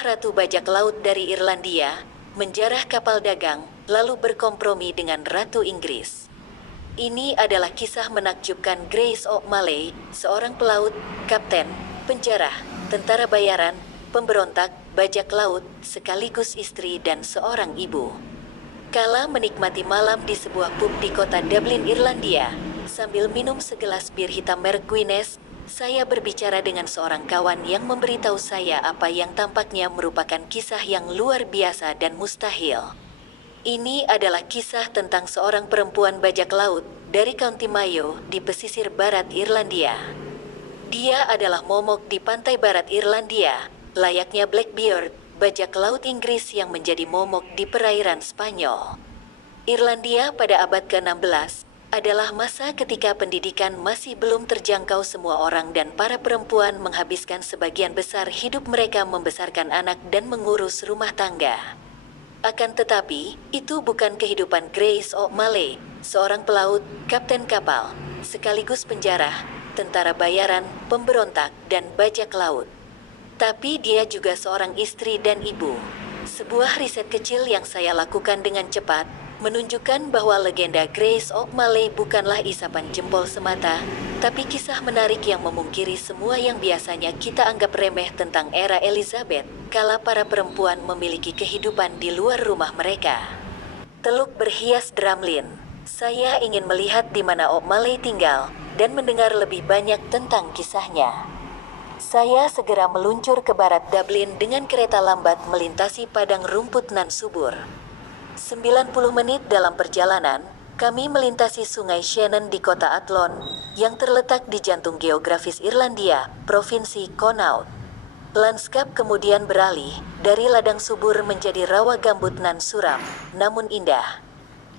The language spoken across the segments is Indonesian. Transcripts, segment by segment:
Kisah Ratu Bajak Laut dari Irlandia, menjarah kapal dagang, lalu berkompromi dengan Ratu Inggris. Ini adalah kisah menakjubkan Grace O'Malley, seorang pelaut, kapten, penjarah, tentara bayaran, pemberontak, bajak laut, sekaligus istri dan seorang ibu. Kala menikmati malam di sebuah pub di kota Dublin, Irlandia, sambil minum segelas bir hitam merek Guinness, saya berbicara dengan seorang kawan yang memberitahu saya apa yang tampaknya merupakan kisah yang luar biasa dan mustahil. Ini adalah kisah tentang seorang perempuan bajak laut dari County Mayo di pesisir barat Irlandia. Dia adalah momok di pantai barat Irlandia, layaknya Blackbeard, bajak laut Inggris yang menjadi momok di perairan Spanyol. Irlandia pada abad ke-16 adalah masa ketika pendidikan masih belum terjangkau semua orang dan para perempuan menghabiskan sebagian besar hidup mereka membesarkan anak dan mengurus rumah tangga. Akan tetapi, itu bukan kehidupan Grace O'Malley, seorang pelaut, kapten kapal, sekaligus penjarah, tentara bayaran, pemberontak, dan bajak laut. Tapi dia juga seorang istri dan ibu. Sebuah riset kecil yang saya lakukan dengan cepat menunjukkan bahwa legenda Grace O'Malley bukanlah isapan jempol semata, tapi kisah menarik yang memungkiri semua yang biasanya kita anggap remeh tentang era Elizabeth, kala para perempuan memiliki kehidupan di luar rumah mereka. Teluk berhias Drumlin. Saya ingin melihat di mana O'Malley tinggal dan mendengar lebih banyak tentang kisahnya. Saya segera meluncur ke barat Dublin dengan kereta lambat melintasi padang rumput nan subur. 90 menit dalam perjalanan, kami melintasi sungai Shannon di kota Athlone, yang terletak di jantung geografis Irlandia, Provinsi Connaught. Lanskap kemudian beralih dari ladang subur menjadi rawa gambut nan suram, namun indah.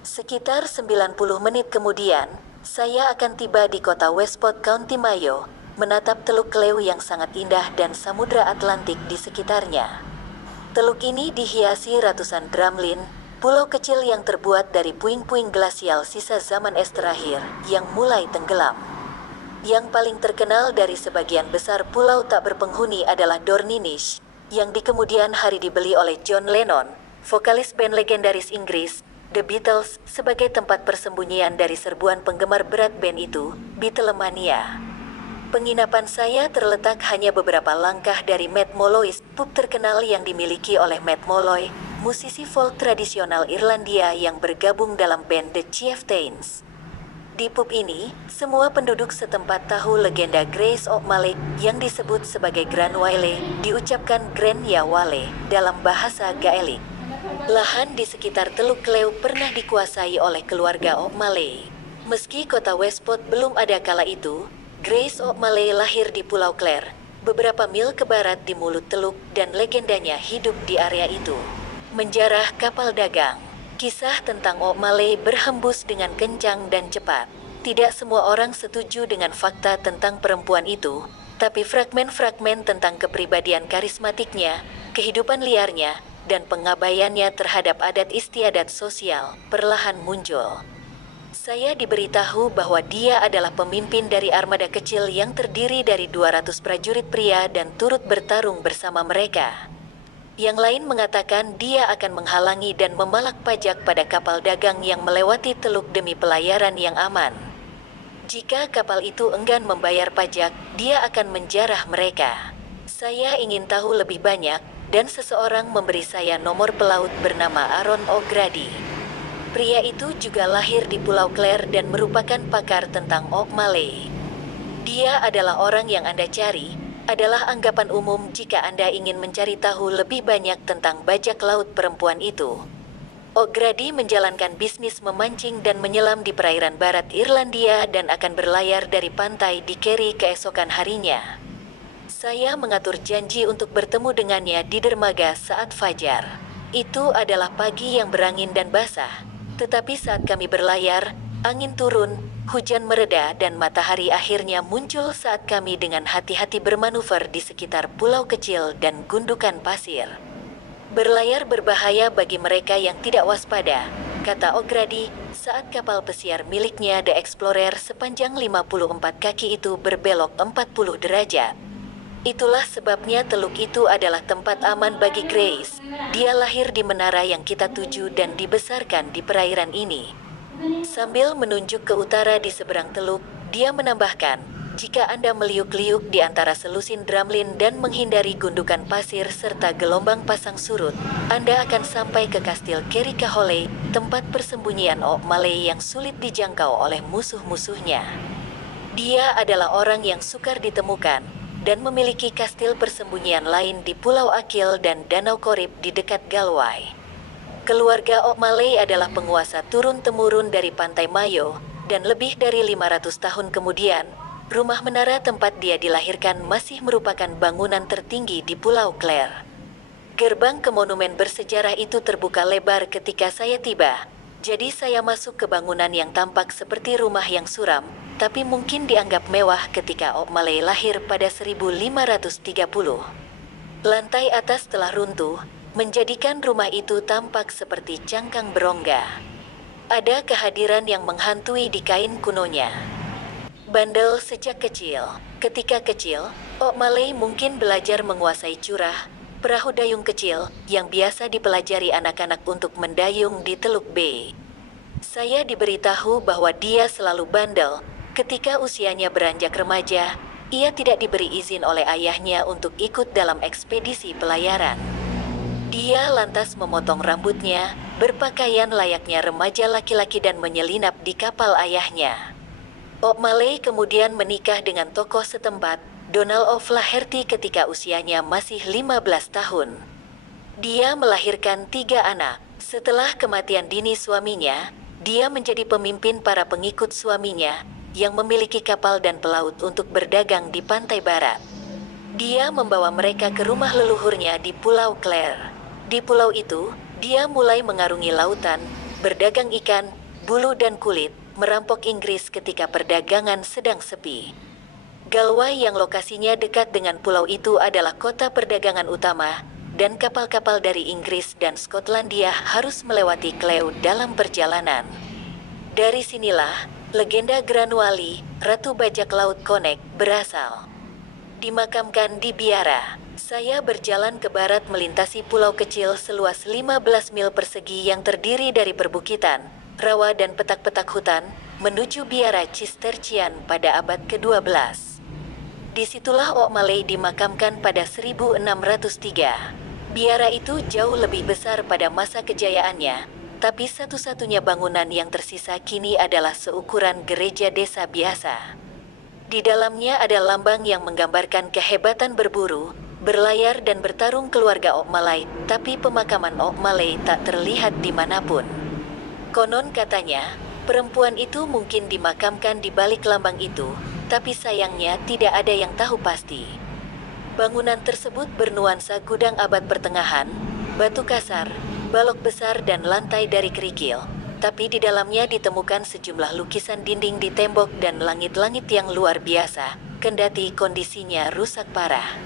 Sekitar 90 menit kemudian, saya akan tiba di kota Westport, County Mayo, menatap Teluk Clew yang sangat indah dan Samudra Atlantik di sekitarnya. Teluk ini dihiasi ratusan drumlin, pulau kecil yang terbuat dari puing-puing glasial sisa zaman es terakhir yang mulai tenggelam. Yang paling terkenal dari sebagian besar pulau tak berpenghuni adalah Dorninish, yang di kemudian hari dibeli oleh John Lennon, vokalis band legendaris Inggris, The Beatles, sebagai tempat persembunyian dari serbuan penggemar berat band itu, Beatlemania. Penginapan saya terletak hanya beberapa langkah dari Matt Molloy's, pub terkenal yang dimiliki oleh Matt Molloy, musisi folk tradisional Irlandia yang bergabung dalam band The Chieftains. Di pub ini, semua penduduk setempat tahu legenda Grace O'Malley yang disebut sebagai Gran Waile, diucapkan Gran Ya Wale dalam bahasa Gaelic. Lahan di sekitar Teluk Clew pernah dikuasai oleh keluarga O'Malley. Meski kota Westport belum ada kala itu, Grace O'Malley lahir di Pulau Clare, beberapa mil ke barat di mulut teluk, dan legendanya hidup di area itu. Menjarah kapal dagang. Kisah tentang O'Malley berhembus dengan kencang dan cepat. Tidak semua orang setuju dengan fakta tentang perempuan itu, tapi fragmen-fragmen tentang kepribadian karismatiknya, kehidupan liarnya, dan pengabaiannya terhadap adat istiadat sosial perlahan muncul. Saya diberitahu bahwa dia adalah pemimpin dari armada kecil yang terdiri dari 200 prajurit pria dan turut bertarung bersama mereka. Yang lain mengatakan dia akan menghalangi dan memalak pajak pada kapal dagang yang melewati teluk demi pelayaran yang aman. Jika kapal itu enggan membayar pajak, dia akan menjarah mereka. Saya ingin tahu lebih banyak, dan seseorang memberi saya nomor pelaut bernama Aaron O'Grady. Pria itu juga lahir di Pulau Clare dan merupakan pakar tentang O'Malley. Dia adalah orang yang Anda cari, adalah anggapan umum jika Anda ingin mencari tahu lebih banyak tentang bajak laut perempuan itu. O'Grady menjalankan bisnis memancing dan menyelam di perairan barat Irlandia dan akan berlayar dari pantai di Kerry keesokan harinya. Saya mengatur janji untuk bertemu dengannya di dermaga saat fajar. Itu adalah pagi yang berangin dan basah. Tetapi saat kami berlayar, angin turun, hujan mereda dan matahari akhirnya muncul saat kami dengan hati-hati bermanuver di sekitar pulau kecil dan gundukan pasir. Berlayar berbahaya bagi mereka yang tidak waspada, kata O'Grady, saat kapal pesiar miliknya The Explorer sepanjang 54 kaki itu berbelok 40 derajat. Itulah sebabnya teluk itu adalah tempat aman bagi Grace. Dia lahir di menara yang kita tuju dan dibesarkan di perairan ini. Sambil menunjuk ke utara di seberang teluk, dia menambahkan, jika Anda meliuk-liuk di antara selusin drumlin dan menghindari gundukan pasir serta gelombang pasang surut, Anda akan sampai ke Kastil Kerikahole, tempat persembunyian Ok Malay yang sulit dijangkau oleh musuh-musuhnya. Dia adalah orang yang sukar ditemukan, dan memiliki kastil persembunyian lain di Pulau Akil dan Danau Korib di dekat Galway. Keluarga Ok Malay adalah penguasa turun-temurun dari Pantai Mayo, dan lebih dari 500 tahun kemudian, rumah menara tempat dia dilahirkan masih merupakan bangunan tertinggi di Pulau Clare. Gerbang ke monumen bersejarah itu terbuka lebar ketika saya tiba, jadi saya masuk ke bangunan yang tampak seperti rumah yang suram, tapi mungkin dianggap mewah ketika Ok Malay lahir pada 1530. Lantai atas telah runtuh, menjadikan rumah itu tampak seperti cangkang berongga. Ada kehadiran yang menghantui di kain kunonya. Bandel sejak kecil. Ketika kecil, Ok Malay mungkin belajar menguasai curah, perahu dayung kecil, yang biasa dipelajari anak-anak untuk mendayung di Teluk B. Saya diberitahu bahwa dia selalu bandel. Ketika usianya beranjak remaja, ia tidak diberi izin oleh ayahnya untuk ikut dalam ekspedisi pelayaran. Dia lantas memotong rambutnya, berpakaian layaknya remaja laki-laki dan menyelinap di kapal ayahnya. Ok Malay kemudian menikah dengan tokoh setempat, Donald O'Flaherty ketika usianya masih 15 tahun. Dia melahirkan 3 anak. Setelah kematian dini suaminya, dia menjadi pemimpin para pengikut suaminya, yang memiliki kapal dan pelaut untuk berdagang di pantai barat. Dia membawa mereka ke rumah leluhurnya di Pulau Clare. Di pulau itu, dia mulai mengarungi lautan, berdagang ikan, bulu dan kulit, merampok Inggris ketika perdagangan sedang sepi. Galway yang lokasinya dekat dengan pulau itu adalah kota perdagangan utama, dan kapal-kapal dari Inggris dan Skotlandia harus melewati Cleu dalam perjalanan. Dari sinilah, legenda Granuali, Ratu Bajak Laut Konek, berasal. Dimakamkan di Biara, saya berjalan ke barat melintasi pulau kecil seluas 15 mil persegi yang terdiri dari perbukitan, rawa dan petak-petak hutan, menuju Biara Cistercian pada abad ke-12. Disitulah Ok Malay dimakamkan pada 1603. Biara itu jauh lebih besar pada masa kejayaannya, tapi satu-satunya bangunan yang tersisa kini adalah seukuran gereja desa biasa. Di dalamnya ada lambang yang menggambarkan kehebatan berburu, berlayar dan bertarung keluarga Ok Malay, tapi pemakaman Ok Malay tak terlihat dimanapun. Konon katanya, perempuan itu mungkin dimakamkan di balik lambang itu, tapi sayangnya tidak ada yang tahu pasti. Bangunan tersebut bernuansa gudang abad pertengahan, batu kasar, balok besar dan lantai dari kerikil, tapi di dalamnya ditemukan sejumlah lukisan dinding di tembok dan langit-langit yang luar biasa, kendati kondisinya rusak parah.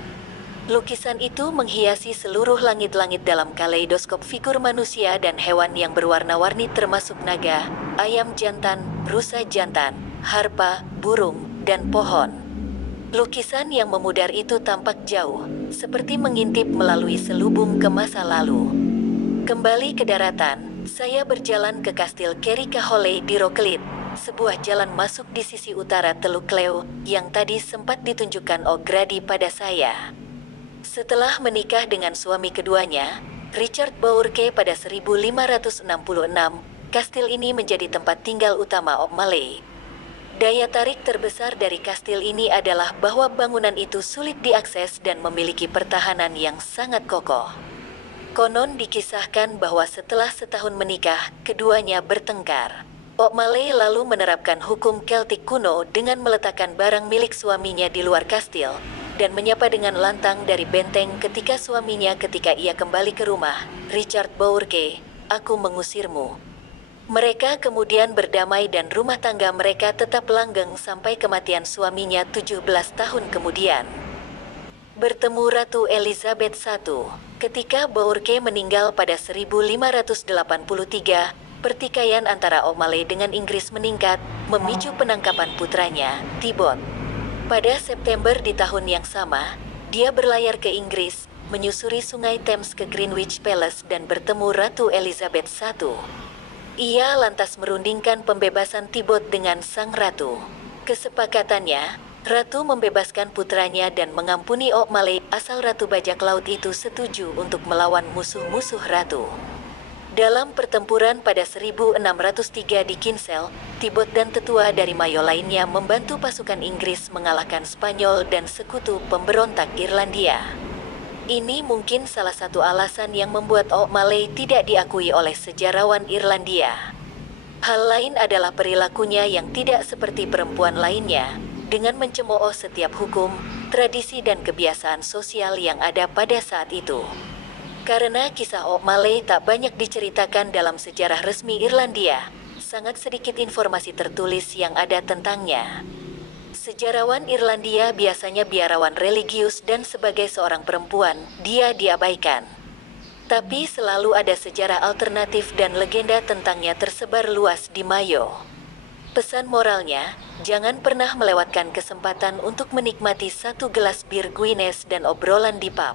Lukisan itu menghiasi seluruh langit-langit dalam kaleidoskop figur manusia dan hewan yang berwarna-warni termasuk naga, ayam jantan, rusa jantan, harpa, burung, dan pohon. Lukisan yang memudar itu tampak jauh, seperti mengintip melalui selubung ke masa lalu. Kembali ke daratan, saya berjalan ke Kastil Kerikahole di Rockleat, sebuah jalan masuk di sisi utara Teluk Cleu yang tadi sempat ditunjukkan O'Grady pada saya. Setelah menikah dengan suami keduanya, Richard Bourke pada 1566, kastil ini menjadi tempat tinggal utama Ok Malay. Daya tarik terbesar dari kastil ini adalah bahwa bangunan itu sulit diakses dan memiliki pertahanan yang sangat kokoh. Konon dikisahkan bahwa setelah setahun menikah, keduanya bertengkar. Ok Malay lalu menerapkan hukum Celtic kuno dengan meletakkan barang milik suaminya di luar kastil, dan menyapa dengan lantang dari benteng ketika ia kembali ke rumah, Richard Bourke, "Aku mengusirmu." Mereka kemudian berdamai dan rumah tangga mereka tetap langgeng sampai kematian suaminya 17 tahun kemudian. Bertemu Ratu Elizabeth I. Ketika Bourke meninggal pada 1583, pertikaian antara Ok Malay dengan Inggris meningkat, memicu penangkapan putranya, Thibaut. Pada September di tahun yang sama, Dia berlayar ke Inggris, menyusuri sungai Thames ke Greenwich Palace dan bertemu Ratu Elizabeth I. Ia lantas merundingkan pembebasan Thibaut dengan sang ratu. Kesepakatannya, Ratu membebaskan putranya dan mengampuni O'Malley asal Ratu Bajak Laut itu setuju untuk melawan musuh-musuh Ratu. Dalam pertempuran pada 1603 di Kinsale, Thibaut dan tetua dari Mayo lainnya membantu pasukan Inggris mengalahkan Spanyol dan sekutu pemberontak Irlandia. Ini mungkin salah satu alasan yang membuat O'Malley tidak diakui oleh sejarawan Irlandia. Hal lain adalah perilakunya yang tidak seperti perempuan lainnya, dengan mencemooh setiap hukum, tradisi dan kebiasaan sosial yang ada pada saat itu. Karena kisah O'Malley tak banyak diceritakan dalam sejarah resmi Irlandia, sangat sedikit informasi tertulis yang ada tentangnya. Sejarawan Irlandia biasanya biarawan religius dan sebagai seorang perempuan, dia diabaikan. Tapi selalu ada sejarah alternatif dan legenda tentangnya tersebar luas di Mayo. Pesan moralnya, jangan pernah melewatkan kesempatan untuk menikmati satu gelas bir Guinness dan obrolan di pub.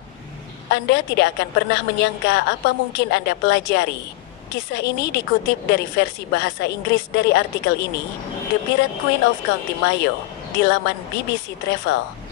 Anda tidak akan pernah menyangka apa mungkin Anda pelajari. Kisah ini dikutip dari versi bahasa Inggris dari artikel ini, The Pirate Queen of County Mayo, di laman BBC Travel.